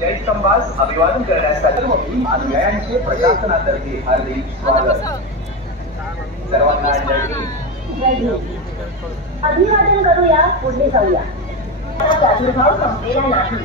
जयस्तंभास अभिवादन करण्यासाठी अनुयायांचे प्रशासनातर्फे हार्दिक स्वागत. सर्वांना अभिवादन करूया, पुढे जाऊया. प्रादुर्भाव संपलेला नाही,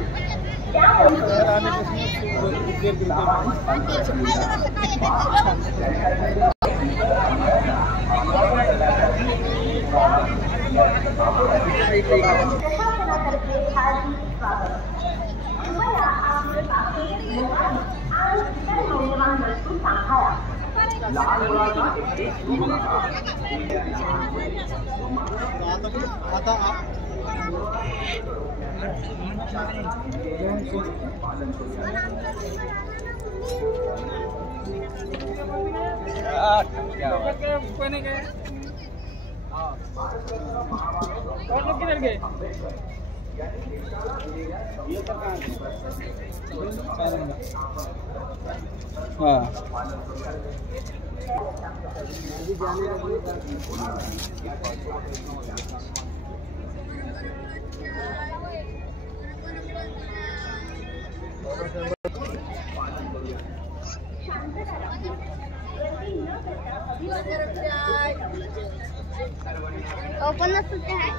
ओपन सुट्टे है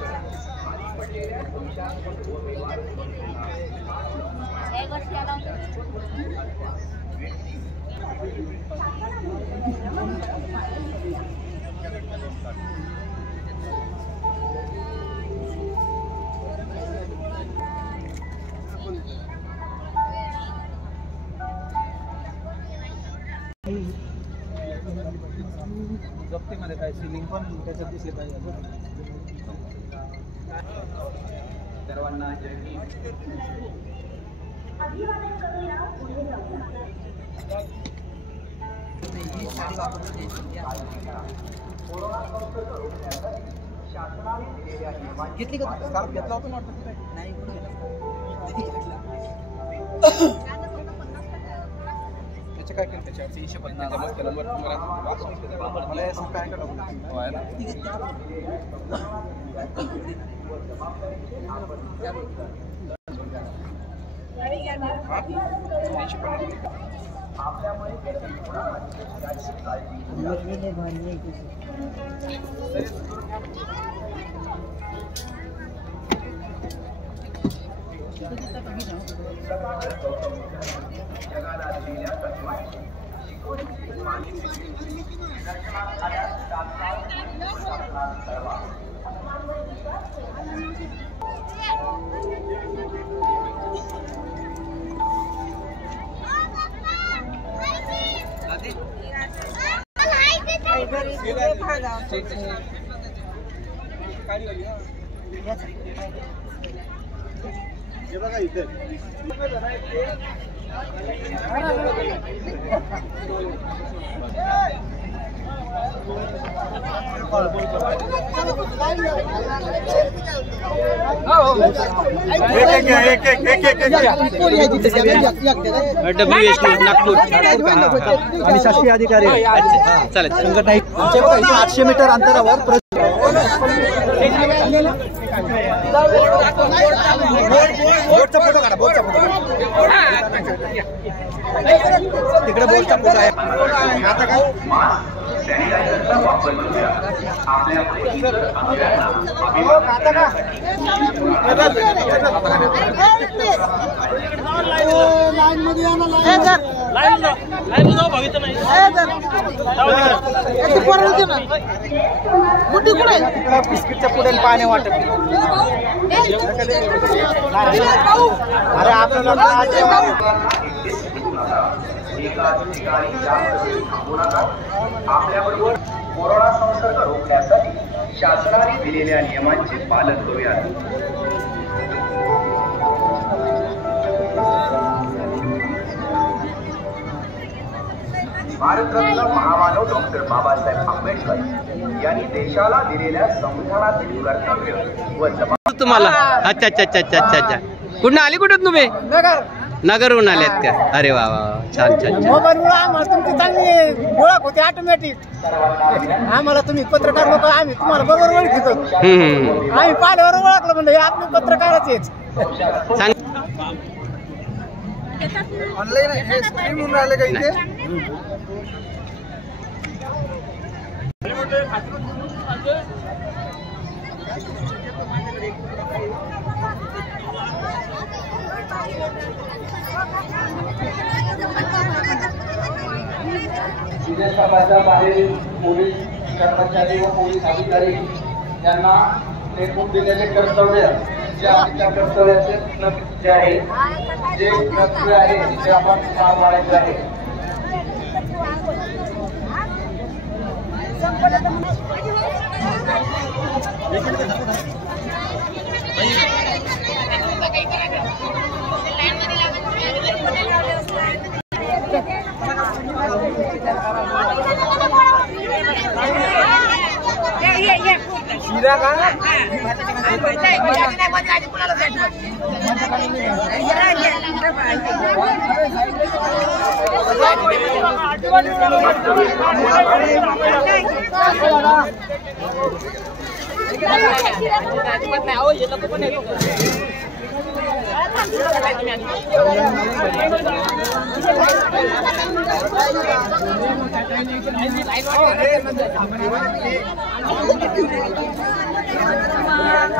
एक वर्ष आला जप्तीमध्ये काय सिलिंग पण त्याच्यात दिसले पाहिजे. सर्वांना जय हिंद. अभिवादन करूया, पुढे जाऊया. घेतली का तू? घेतला होता नाही काय केलं त्याच्यावरती हिशोब जमा केला. मला असं काय करावं बघा इथे नागपूर आणि शासकीय अधिकारी संघटना 800 मीटर अंतरावर बोटचा फोटो काढा. बोटचा फोटो तिकडे बोटचा फोटो आहे. आता काय सॅनिटायझरचा वापर करूया. बिस्किटच्या पुढे पाणी वाटत. अरे आपल्याला आपल्याबरोबर कोरोना संसर्ग रोखण्यासाठी शासनाने दिलेल्या नियमांचे पालन करूया. भारतरत्न महामानव डॉक्टर बाबासाहेब आंबेडकर यांनी देशाला दिलेल्या संविधानातील कर्तव्य व जबाबदारी तुम्हाला. अच्छा अच्छा अच्छा अच्छा अच्छा. कुठं आली? कुठं तुम्ही? नगरहून आल्यात का? अरे वा वा वा. छान छान छान. मोबाईलमुळे आम्हाला तुमची चांगली ओळख होते ऑटोमॅटिक. आम्हाला तुम्ही पत्रकार लोक आम्ही तुम्हाला बरोबर ओळखतो. आम्ही पाहिल्यावर ओळखलं म्हणजे हे आपले पत्रकारच आहेत. सांग. ऑनलाईन हे स्क्रीन म्हणून राहिले का इथे? विदेशाच्या बाहेर पोलीस कर्मचारी व पोलीस अधिकारी यांना नेमून दिलेले कर्तव्य जे आपल्या कर्तव्याचे जे आहे जे कर्तव्य आहे ते आपण पार पाडायचे आहे. शिरा का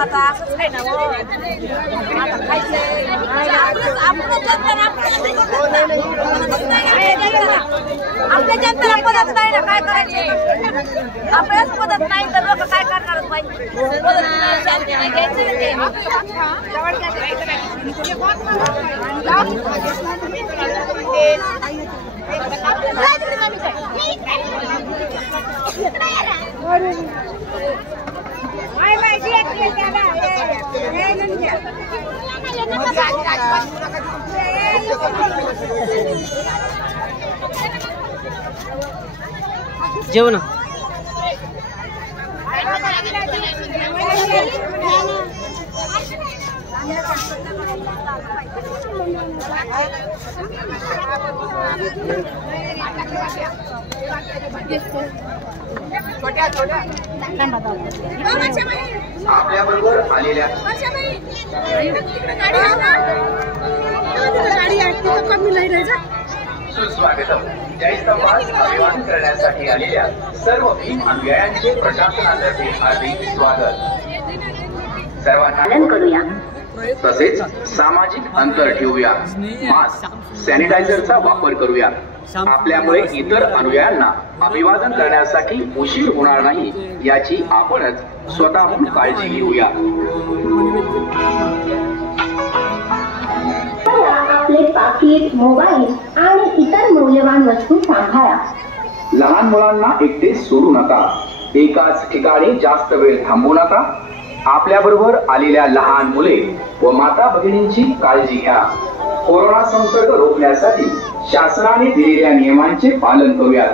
आता असंच आहे ना हो. आता खायचंय आपल्या जनतेला पदत नाही ना, काय करायचे? आपल्यालाच पदत नाही तर लोक काय करणार बाई? पदत नाही, शांती नाही घ्यायचं ना ते. जेवण आपल्या बरोबर आलेल्या सुस्वागतम. जय समाज अभिवादन करण्यासाठी आलेल्या सर्व भीम अनुयायांचे प्रशासनातर्फे हार्दिक स्वागत. सर्वांना करूया. तसेच सामाजिक अंतर ठेवूया, मास्क सॅनिटायझरचा वापर करूया. आपल्यामुळे इतर अनुयायांना अभिवादन करण्यासाठी उशीर होणार नाही याची आपणच स्वतःहून काळजी घेऊया. आपले पाकिट, मोबाईल आणि इतर मौल्यवान वस्तू सांभाळा. लहान मुलांना एकटे सोडू नका. एकाच ठिकाणी जास्त वेळ थांबू नका. आपल्याबरोबर आलेल्या लहान मुले व माता भगिनींची काळजी घ्या. कोरोना संसर्ग रोखण्यासाठी शासनाने दिलेल्या नियमांचे पालन करूया.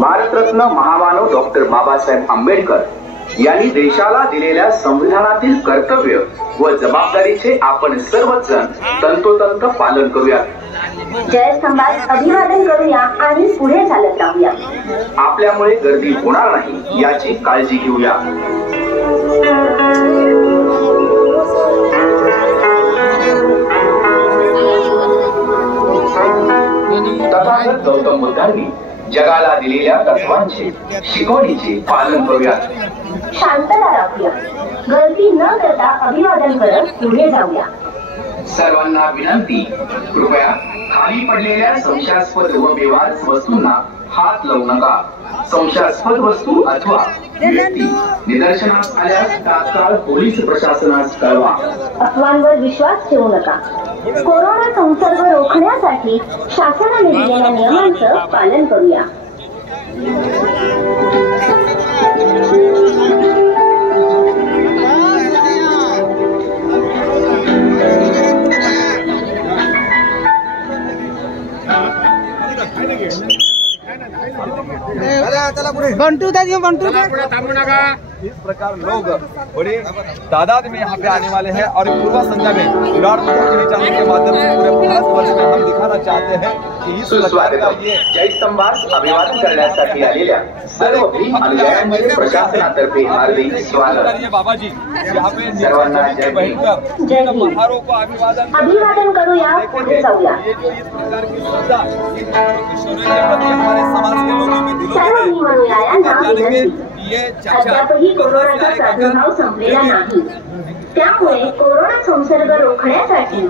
भारतरत्न महामानव डॉक्टर बाबासाहेब आंबेडकर यांनी देशाला दिलेल्या संविधानातील कर्तव्य व जबाबदारीचे आपण सर्वच जण तंतोतंत पालन करूया. जय स्तंभात अभिवादन करूया आणि पुढे चालत राहूया. आपल्यामुळे गर्दी होणार नाही याची काळजी घेऊया. तथागत गौतम बुद्धांनी जगाला दिलेल्या तत्वांचे शिकवणीचे पालन करूया. शांतता राखूया. गर्दी न करता अभिवादन करत पुढे जाऊया. सर्वांना विनंती, कृपया खाली पडलेल्या संशयास्पद व बेवारस वस्तूंना हात लावू नका. संशयास्पद वस्तू अथवा व्यक्ती निदर्शनास आल्यास तात्काळ पोलीस प्रशासनास कळवा. अफवांवर विश्वास ठेवू नका. कोरोना संसर्ग रोखण्यासाठी शासनाने दिलेल्या नियमांचं पालन करूया. चला पुढे. बंटू दादी बंटू इस प्रकार लोग बड़े तादाद में यहाँ पे आने वाले हैं और पूर्व संध्या में विराट कोहली चैनल के माध्यम से पूरे भारतवर्ष में हम दिखाना चाहते हैं कि इस प्रकार का ये जय स्तंभास अभिवादन करण्यासाठी आलेल्या सर्व भीम अनुयायांचे प्रशासनातर्फे हार्दिक स्वागत. बाबा जी यहाँ पे सर्वांना जय भीम. महारों को अभिवादन अभिवादन करूया, पुढे जाऊया. ये जो इस प्रकार की श्रद्धा ईश्वर के प्रति हमारे समाज के लोगों में दिलों सर्व में भीम अनुयायांना विनंती. ये चर्चा अद्यापही कोरोनाचा प्रादुर्भाव संपलेला नाही. त्यामुळे कोरोना संसर्ग रोखण्यासाठी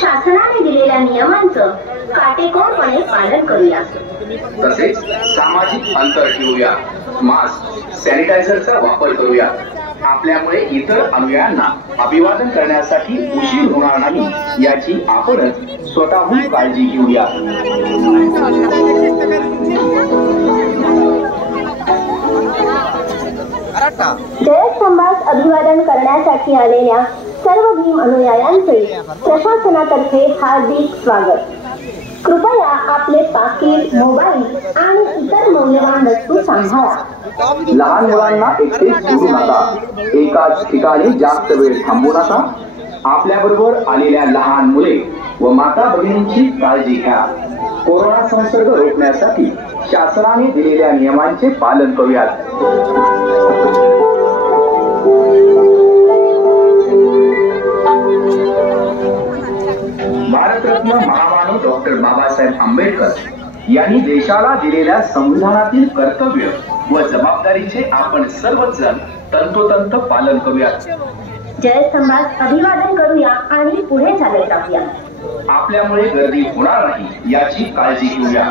शासनाने दिलेल्या नियमांचं काटेकोरपणे पालन करूया. तसेच सामाजिक अंतर ठेवूया, मास्क सॅनिटायझरचा वापर करूया. आपल्यामुळे इतर अनुयायांना अभिवादन करण्यासाठी उशीर होणार नाही याची आपणच स्वतःहून काळजी घेऊया. जयस्तंभास अभिवादन करण्यासाठी आलेल्या सर्व भीम अनुयायांचे प्रशासनातर्फे हार्दिक स्वागत. कृपया आपले पाकीट, मोबाईल आणि इतर मौल्यवान वस्तू सांभाळा. लहान मुलांना एकटे सोडू नका. एकाच ठिकाणी जास्त वेळ थांबू नका. आपल्याबरोबर आलेल्या लहान मुले व माता भगिनींची काळजी घ्या. कोरोना संसर्ग रोखण्यासाठी शासनाने दिलेल्या नियमांचे पालन करूयात. भारतरत्न महामानव डॉक्टर बाबासाहेब आंबेडकर यांनी देशाला दिलेल्या संविधानातील कर्तव्य व जबाबदारीचे आपण सर्वच जण तंतोतंत पालन करूयात. जयस्तंभास अभिवादन करूया आणि पुढे चालत राहूया. आपल्यामुळे गर्दी होणार नाही याची काळजी घेऊया.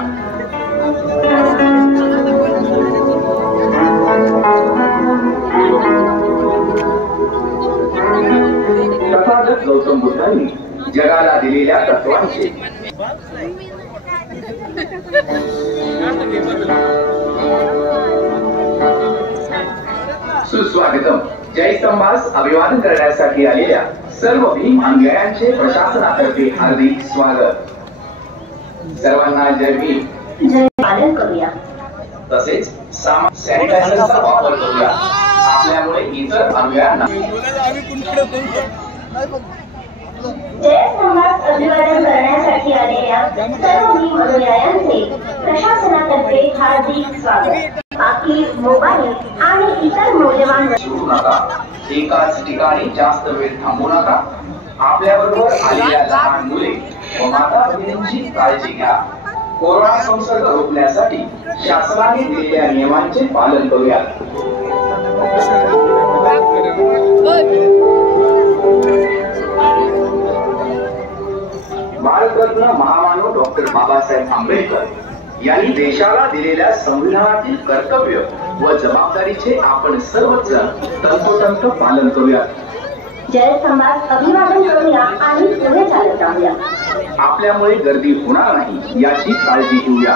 तथागत गौतम बुद्धांनी जगाला दिलेल्या तत्वांचे सुस्वागतम. जयस्तंभास अभिवादन करण्यासाठी आलेल्या सर्व भीम अनुयायांचे प्रशासनातर्फे हार्दिक स्वागत. सर्वांना जय भीम. जय पालन करूया. तसेच सॅनिटायझरचा वापर करूया. आपल्यामुळे इतर अनुयायांना जयस्तंभास अभिवादन करण्यासाठी आलेल्या सर्व भीम अनुयायांचे प्रशासनातर्फे हार्दिक स्वागत. पाकीट, मोबाईल आणि इतर मौल्यवान वस्तू सोडू नका. एकाच ठिकाणी जास्त वेळ थांबू नका. आपल्याबरोबर आलेल्या लहान मुले व माता भगिनींची काळजी घ्या. कोरोना संसर्ग रोखण्यासाठी शासनाने दिलेल्या नियमांचे पालन करूया. भारतरत्न महामानव डॉक्टर बाबासाहेब आंबेडकर यांनी देशाला दिलेल्या संविधानातील कर्तव्य व जबाबदारीचे आपण सर्वच जण तंतोतंत पालन करूया. जयस्तंभास अभिवादन करूया आणि पुढे चालत राहूया. आपल्यामुळे गर्दी होणार नाही याची काळजी घेऊया.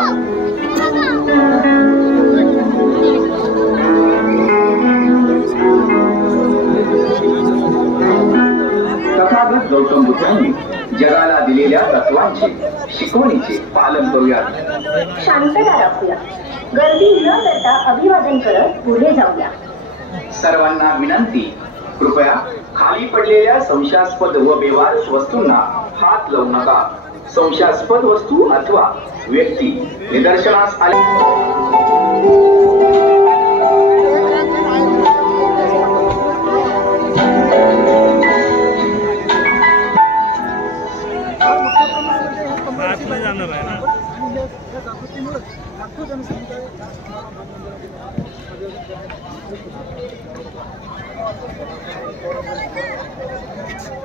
तथागत गौतम बुद्धांनी जगाला दिलेल्या तत्वांचे शिकवणीचे पालन करूया. शांतता राखूया. गर्दी न करता अभिवादन करत पुढे जाऊया. सर्वांना विनंती, कृपया खाली पडलेल्या संशयास्पद व बेवारस वस्तूंना हात लावू नका. संशयास्पद वस्तू अथवा व्यक्ती निदर्शनास आले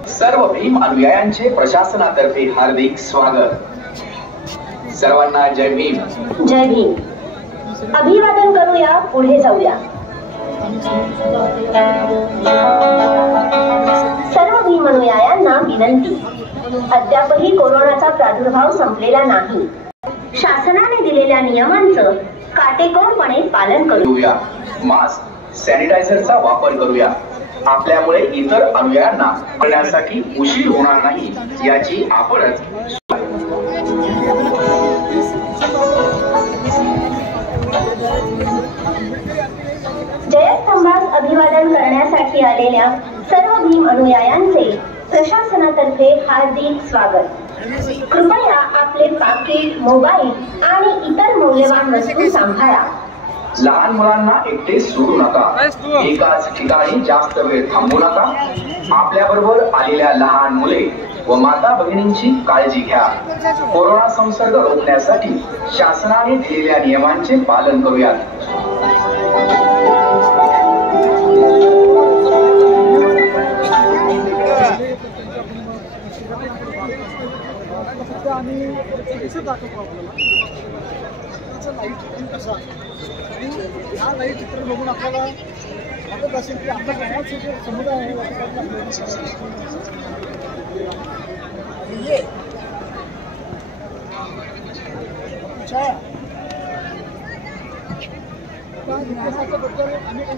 सर्व भीम अनुयायांचे प्रशासनातर्फे हार्दिक स्वागत. सर्वांना जय भीम. जय भीम. अभिवादन करूया, पुढे जाऊया. सर्व भीम अनुयायांना विनंती, अद्यापही कोरोनाचा प्रादुर्भाव संपलेला नाही. शासनाने दिलेल्या नियमांचं काटेकोरपणे पालन करूया. मास्क सॅनिटायझरचा वापर करूया. आपल्यामुळे इतर अनुयायांना करण्यासाठी उशीर होणार नाही याची आपणच पालन करण्यासाठी आलेल्या सर्व भीम अनुयायांचे प्रशासनातर्फे हार्दिक स्वागत. कृपया आपले पाकिट, मोबाईल आणि इतर मौल्यवान वस्तू सांभाळा. लहान मुलांना एकटे सोडू नका. एकाच ठिकाणी जास्त वेळ थांबू नका. आपल्याबरोबर आलेल्या लहान मुले व माता भगिनींची काळजी घ्या. कोरोना संसर्ग रोखण्यासाठी शासनाने दिलेल्या नियमांचे पालन करूयात. हा लाईव्ह चित्र बघून आपल्याला वाटत असेल की आपला गावात जे समुदाय आहे इतिहासाबद्दल अनेक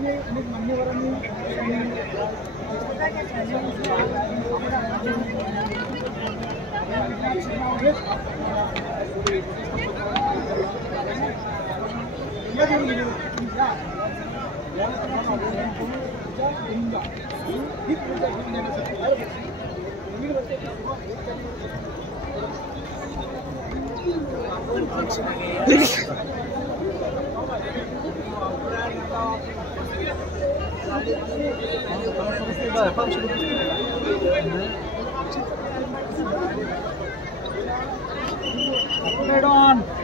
मान्यवरांनी on